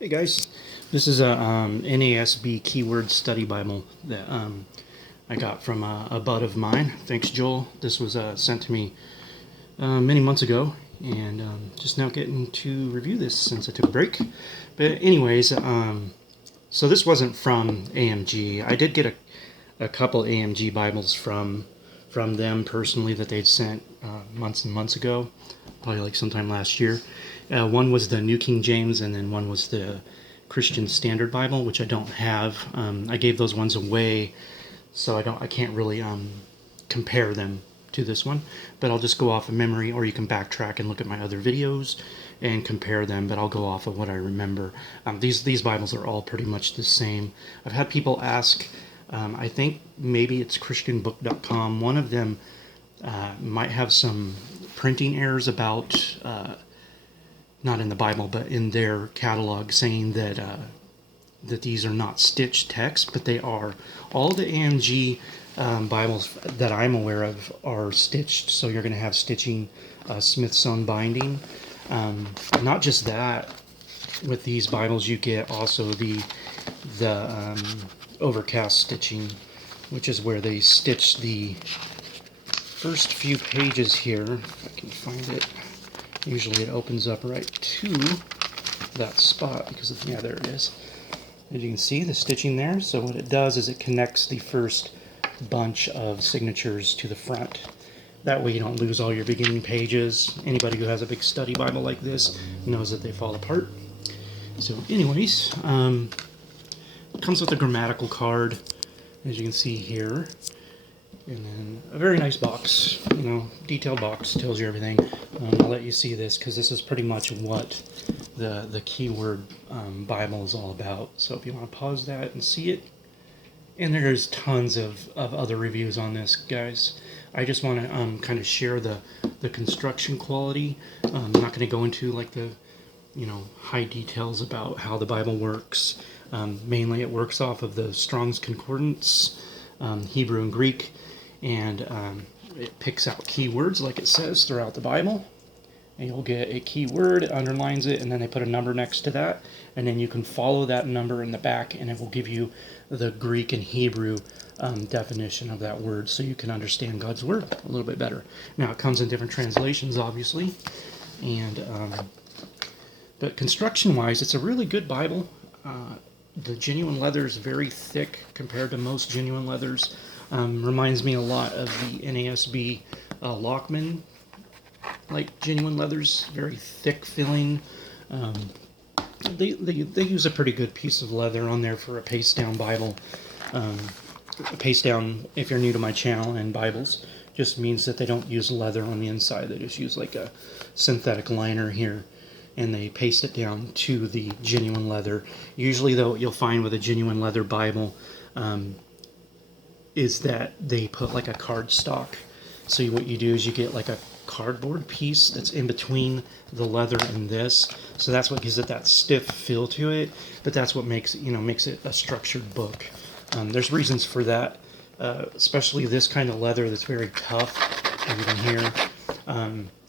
Hey guys, this is a NASB KeyWord study Bible that I got from a bud of mine. Thanks, Joel. This was sent to me many months ago, and just now getting to review this since I took a break. But anyways, so this wasn't from AMG. I did get a couple AMG Bibles from them personally that they'd sent months and months ago, probably like sometime last year. One was the New King James, and then one was the Christian Standard Bible, which I don't have. I gave those ones away, so I can't really compare them to this one. But I'll just go off of memory, or you can backtrack and look at my other videos and compare them. But I'll go off of what I remember. These Bibles are all pretty much the same. I've had people ask. I think maybe it's ChristianBook.com. One of them might have some printing errors about. Not in the Bible, but in their catalog, saying that that these are not stitched text, but they are. All the AMG Bibles that I'm aware of are stitched, so you're going to have stitching, Smith-sewn binding. Not just that, with these Bibles you get also the overcast stitching, which is where they stitch the first few pages here. If I can find it. Usually it opens up right to that spot because of, yeah, there it is. As you can see, the stitching there. So what it does is it connects the first bunch of signatures to the front. That way you don't lose all your beginning pages. Anybody who has a big study Bible like this knows that they fall apart. So anyways, it comes with a grammatical card, as you can see here. And then a very nice box, detailed box, tells you everything. I'll let you see this because this is pretty much what the KeyWord Bible is all about. So if you want to pause that and see it. And there's tons of other reviews on this, guys. I just want to kind of share the construction quality. I'm not going to go into like the high details about how the Bible works. Mainly it works off of the Strong's Concordance, Hebrew and Greek. And it picks out keywords like it says throughout the Bible. And you'll get a keyword, it underlines it, and then they put a number next to that. And then you can follow that number in the back, and it will give you the Greek and Hebrew definition of that word, so you can understand God's word a little bit better. Now, it comes in different translations, obviously. And but construction-wise, it's a really good Bible. The genuine leather is very thick compared to most genuine leathers. Reminds me a lot of the NASB Lockman, like genuine leathers, very thick filling. They use a pretty good piece of leather on there for a paste down Bible. A paste down, if you're new to my channel and Bibles, just means that they don't use leather on the inside. They just use like a synthetic liner here, and they paste it down to the genuine leather. Usually, though, what you'll find with a genuine leather Bible is that they put like a cardstock. So what you do is you get like a cardboard piece that's in between the leather and this. So that's what gives it that stiff feel to it. But that's what makes it a structured book. There's reasons for that, especially this kind of leather that's very tough. Even here,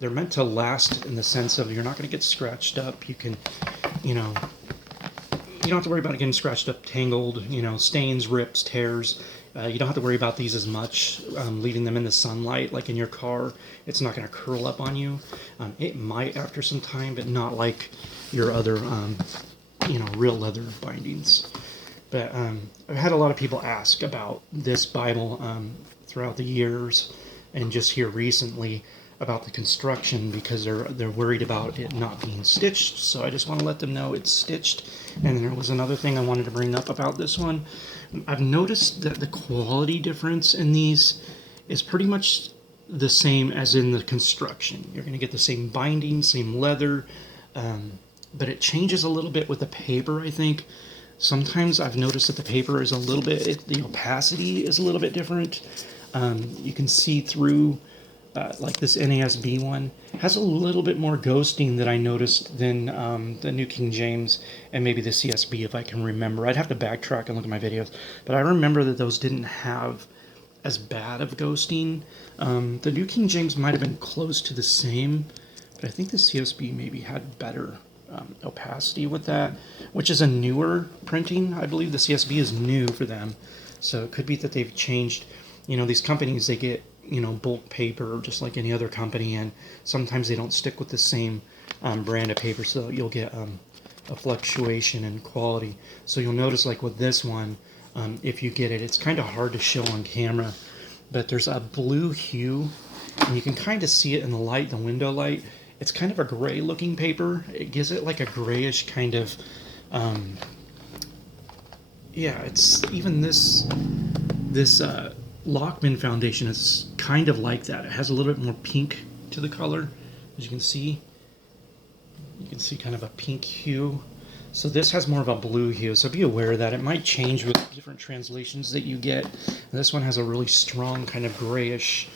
they're meant to last in the sense of you're not going to get scratched up. You can, you don't have to worry about it getting scratched up, tangled, stains, rips, tears. You don't have to worry about these as much, leaving them in the sunlight, like in your car. It's not going to curl up on you. It might after some time, but not like your other, real leather bindings. But I've had a lot of people ask about this Bible throughout the years, and just here recently about the construction because they're worried about it not being stitched. So I just want to let them know it's stitched. And there was another thing I wanted to bring up about this one. I've noticed that the quality difference in these is pretty much the same as in the construction. You're going to get the same binding, same leather, but it changes a little bit with the paper, I think. Sometimes I've noticed that the paper is a little bit, the opacity is a little bit different. You can see through, like this NASB one, has a little bit more ghosting that I noticed than the New King James and maybe the CSB, if I can remember. I'd have to backtrack and look at my videos. But I remember that those didn't have as bad of ghosting. The New King James might have been close to the same, but I think the CSB maybe had better opacity with that, which is a newer printing. I believe the CSB is new for them. So it could be that they've changed, these companies, they get, bulk paper just like any other company, and sometimes they don't stick with the same brand of paper, so you'll get a fluctuation in quality. So you'll notice, like with this one, if you get it, it's kind of hard to show on camera, but there's a blue hue, and you can kind of see it in the light, the window light. It's kind of a gray looking paper. It gives it like a grayish kind of, it's even this Lockman foundation is kind of like that. It has a little bit more pink to the color, as you can see. You can see kind of a pink hue. So this has more of a blue hue, so be aware of that. It might change with different translations that you get. And this one has a really strong kind of grayish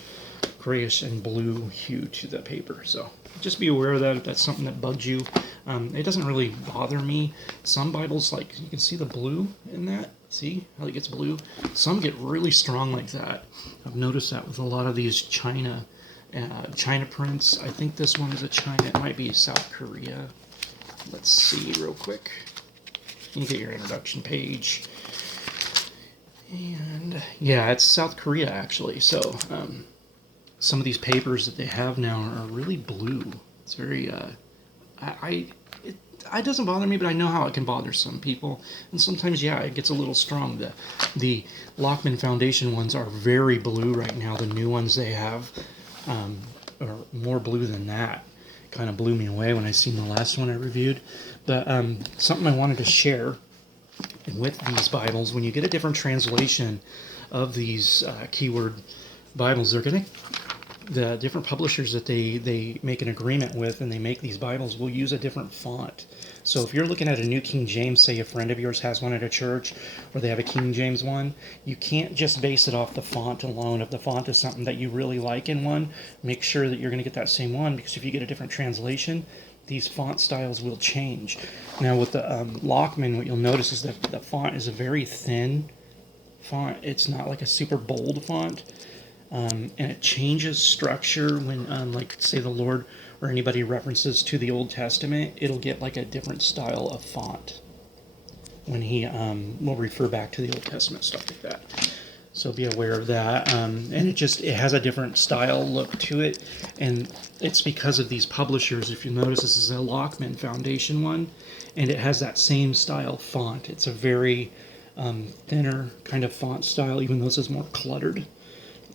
and blue hue to the paper. So just be aware of that if that's something that bugs you. It doesn't really bother me. Some Bibles, like you can see the blue in that. See how it gets blue? Some get really strong like that. I've noticed that with a lot of these China prints. I think this one is a China. It might be South Korea. Let's see real quick. You get your introduction page. And yeah, it's South Korea actually. So some of these papers that they have now are really blue. It's very, it doesn't bother me, but I know how it can bother some people. And sometimes, yeah, it gets a little strong. The Lockman Foundation ones are very blue right now. The new ones they have are more blue than that. Kind of blew me away when I seen the last one I reviewed. But something I wanted to share with these Bibles, when you get a different translation of these KeyWord Bibles, the different publishers that they make an agreement with and they make these Bibles will use a different font. So if you're looking at a New King James, say a friend of yours has one at a church, or they have a King James one, you can't just base it off the font alone. If the font is something that you really like in one, make sure that you're going to get that same one, because if you get a different translation, these font styles will change. Now with the Lockman, what you'll notice is that the font is a very thin font. It's not like a super bold font. And it changes structure when, like, say the Lord or anybody references to the Old Testament, it'll get like a different style of font when he will refer back to the Old Testament, stuff like that. So be aware of that. And it has a different style look to it, and it's because of these publishers. If you notice, this is a Lockman Foundation one, and it has that same style font. It's a very thinner kind of font style, even though this is more cluttered.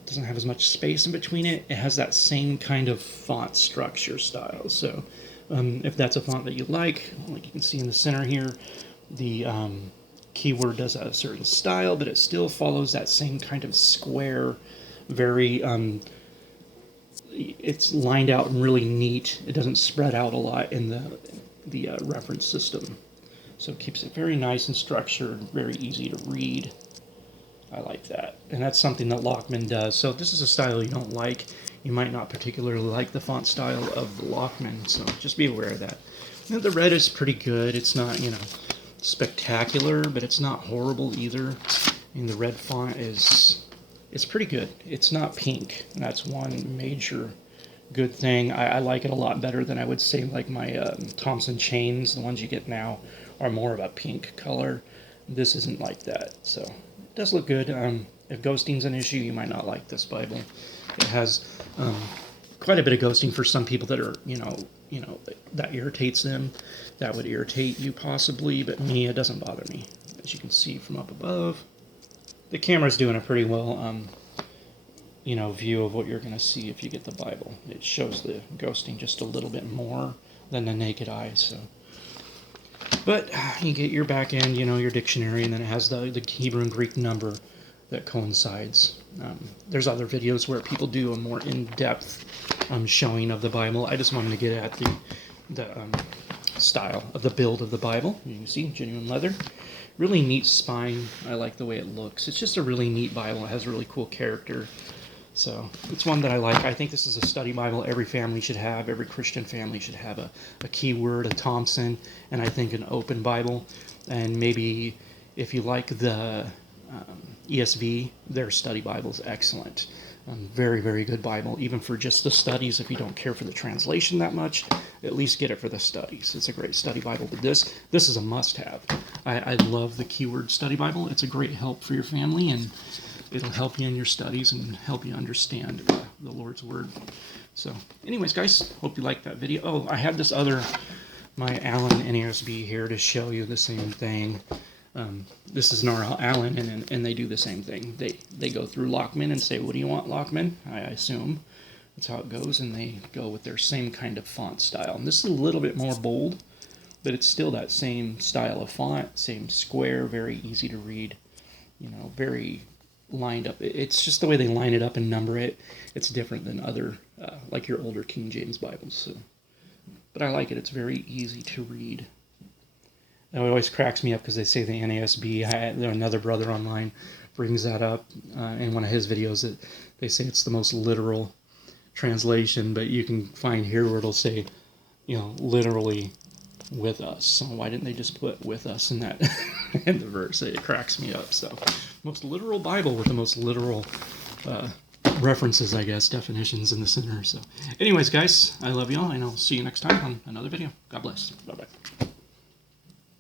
Doesn't have as much space in between it. It has that same kind of font structure style. So if that's a font that you like you can see in the center here, the KeyWord does a certain style, but it still follows that same kind of square, very, it's lined out and really neat. It doesn't spread out a lot in the reference system. So it keeps it very nice and structured, very easy to read. I like that. And that's something that Lockman does. So if this is a style you don't like, you might not particularly like the font style of the Lockman. So just be aware of that. And the red is pretty good. It's not, spectacular, but it's not horrible either. And the red font it's pretty good. It's not pink. And that's one major good thing. I like it a lot better than I would say like my Thompson chains. The ones you get now are more of a pink color. This isn't like that. So it does look good. If ghosting's an issue, you might not like this Bible. It has quite a bit of ghosting for some people that are, that irritates them. That would irritate you possibly, but me, it doesn't bother me. As you can see from up above, the camera's doing a pretty well, view of what you're going to see if you get the Bible. It shows the ghosting just a little bit more than the naked eye, so. But you get your back end, your dictionary, and then it has the Hebrew and Greek number that coincides. There's other videos where people do a more in-depth showing of the Bible. I just wanted to get at the style of the build of the Bible. You can see genuine leather. Really neat spine. I like the way it looks. It's just a really neat Bible. It has a really cool character. So it's one that I like. I think this is a study Bible every family should have. Every Christian family should have a KeyWord, a Thompson, and I think an open Bible. And maybe if you like the ESV, their study Bible is excellent. Very, very good Bible, even for just the studies. If you don't care for the translation that much, at least get it for the studies. It's a great study Bible. But this is a must-have. I love the KeyWord Study Bible. It's a great help for your family, and it'll help you in your studies and help you understand the Lord's Word. So anyways, guys, hope you liked that video. Oh, I had this other, my Allen NASB here to show you the same thing. This is an Allen, and they do the same thing. They go through Lockman and say, what do you want, Lockman? I assume that's how it goes, and they go with their same kind of font style. And this is a little bit more bold, but it's still that same style of font, same square, very easy to read, you know, very lined up. It's just the way they line it up and number it. It's different than other, like your older King James Bibles. So, but I like it. It's very easy to read. It always cracks me up because they say the NASB. Another brother online brings that up in one of his videos. That they say it's the most literal translation, but you can find here where it'll say, you know, literally with us. So why didn't they just put with us in that in the verse? It cracks me up. So most literal Bible with the most literal references, I guess, definitions in the center. So anyways, guys, I love y'all, and I'll see you next time on another video. God bless. Bye-bye.